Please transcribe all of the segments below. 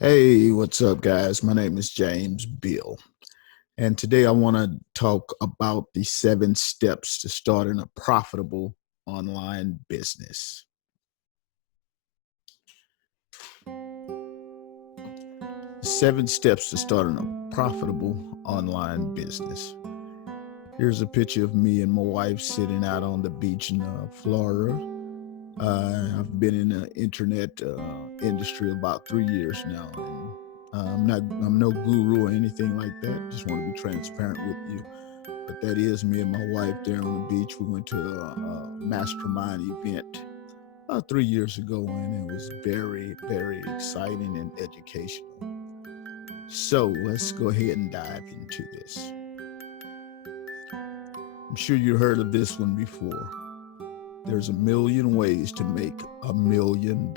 Hey, what's up, guys? My name is James Bill, and today I want to talk about the 7 steps to starting a profitable online business. 7 steps to starting a profitable online business. Here's a picture of me and my wife sitting out on the beach in Florida. I've been in the internet industry about 3 years now, and I'm no guru or anything like that. Just want to be transparent with you. But that is me and my wife there on the beach. We went to a mastermind event 3 years ago, and it was very, very exciting and educational. So let's go ahead and dive into this. I'm sure you heard of this one before. There's a million ways to make $1 million.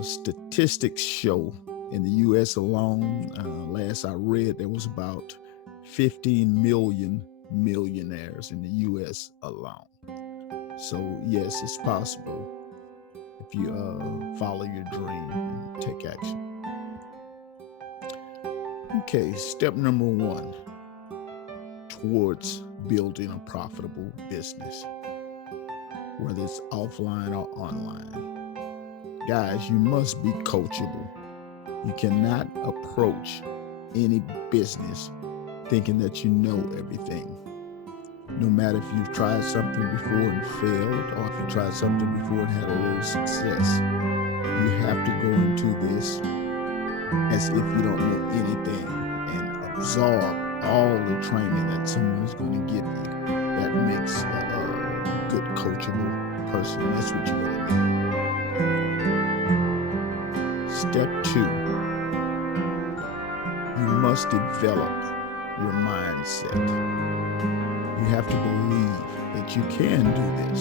Statistics show in the U.S. alone, last I read, there was about 15 million millionaires in the U.S. alone. So yes, it's possible if you follow your dream and take action. Okay, step number 1 towards building a profitable business, whether it's offline or online. Guys, you must be coachable. You cannot approach any business thinking that you know everything. No matter if you've tried something before and failed, or if you tried something before and had a little success, you have to go into this as if you don't know anything and absorb all the training that someone's going to give you. That makes a good coachable person. That's what you're going to need. Step 2, you must develop your mindset. You have to believe that you can do this.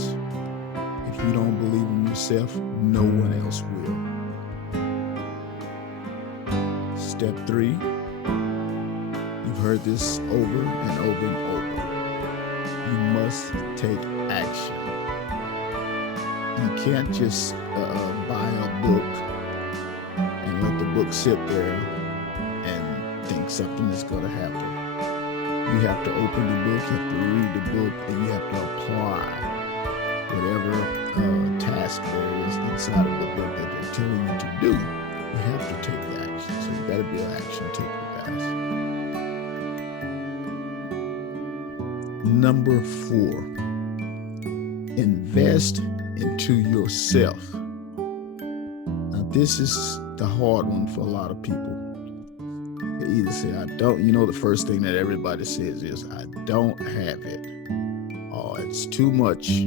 If you don't believe in yourself, no one else will. Step 3, you've heard this over and over and over. You must take action. You can't just buy a book and let the book sit there and think something is going to happen. You have to open the book, you have to read the book, and you have to apply whatever task there is inside of the book that they're telling you to do. You have to take the action. So you got to be an action taker, guys. Number 4, invest into yourself. Now, this is the hard one for a lot of people. They either say, I don't, the first thing that everybody says is, I don't have it. Oh, it's too much.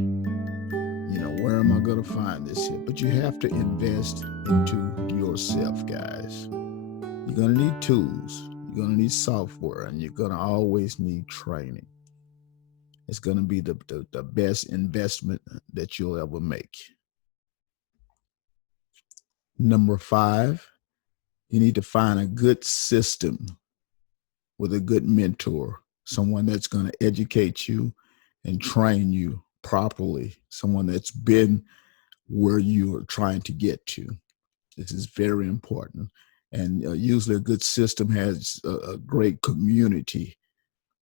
Where am I going to find this here? But you have to invest into yourself, guys. You're going to need tools. You're going to need software, and you're going to always need training. It's going to be the best investment that you'll ever make. Number 5, you need to find a good system with a good mentor, someone that's going to educate you and train you properly, someone that's been where you are trying to get to. This is very important. And usually a good system has a great community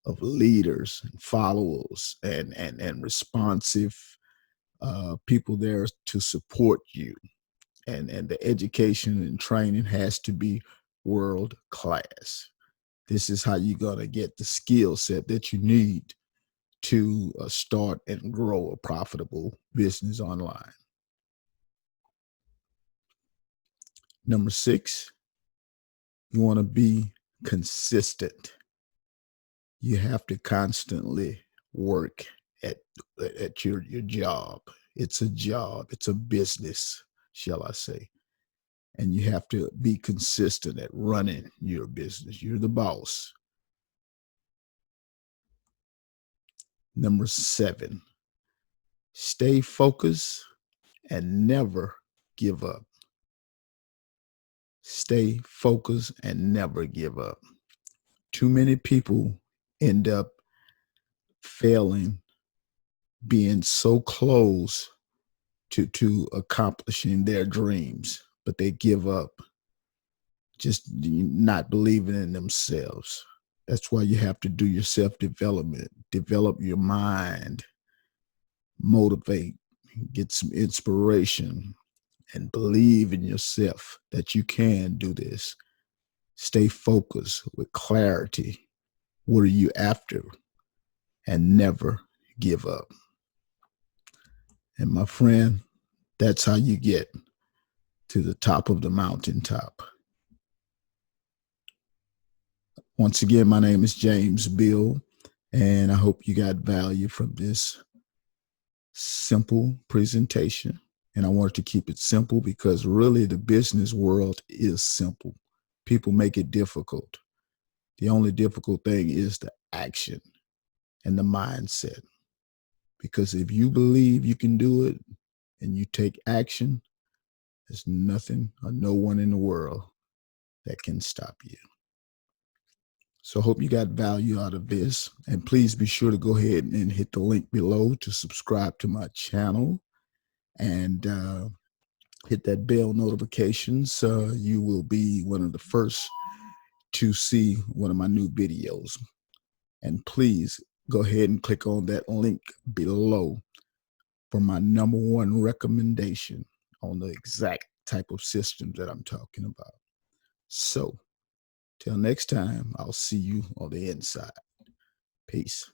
of leaders and followers and responsive people there to support you. And the education and training has to be world class. This is how you're going to get the skill set that you need to start and grow a profitable business online. Number 6, you want to be consistent. You have to constantly work at your job. It's a job. It's a business, shall I say. And you have to be consistent at running your business. You're the boss. Number 7, stay focused and never give up. Stay focused and never give up. Too many people end up failing, being so close to accomplishing their dreams, but they give up, just not believing in themselves. That's why you have to do your self-development, develop your mind, motivate, get some inspiration, and believe in yourself that you can do this. Stay focused with clarity. What are you after? And never give up. And my friend, that's how you get to the top of the mountaintop. Once again, my name is James Bill, and I hope you got value from this simple presentation. And I wanted to keep it simple because really the business world is simple. People make it difficult. The only difficult thing is the action and the mindset. Because if you believe you can do it and you take action, there's nothing or no one in the world that can stop you. So I hope you got value out of this. And please be sure to go ahead and hit the link below to subscribe to my channel and hit that bell notifications. You will be one of the first to see one of my new videos. And please go ahead and click on that link below for my #1 recommendation on the exact type of systems that I'm talking about. So till next time, I'll see you on the inside. Peace.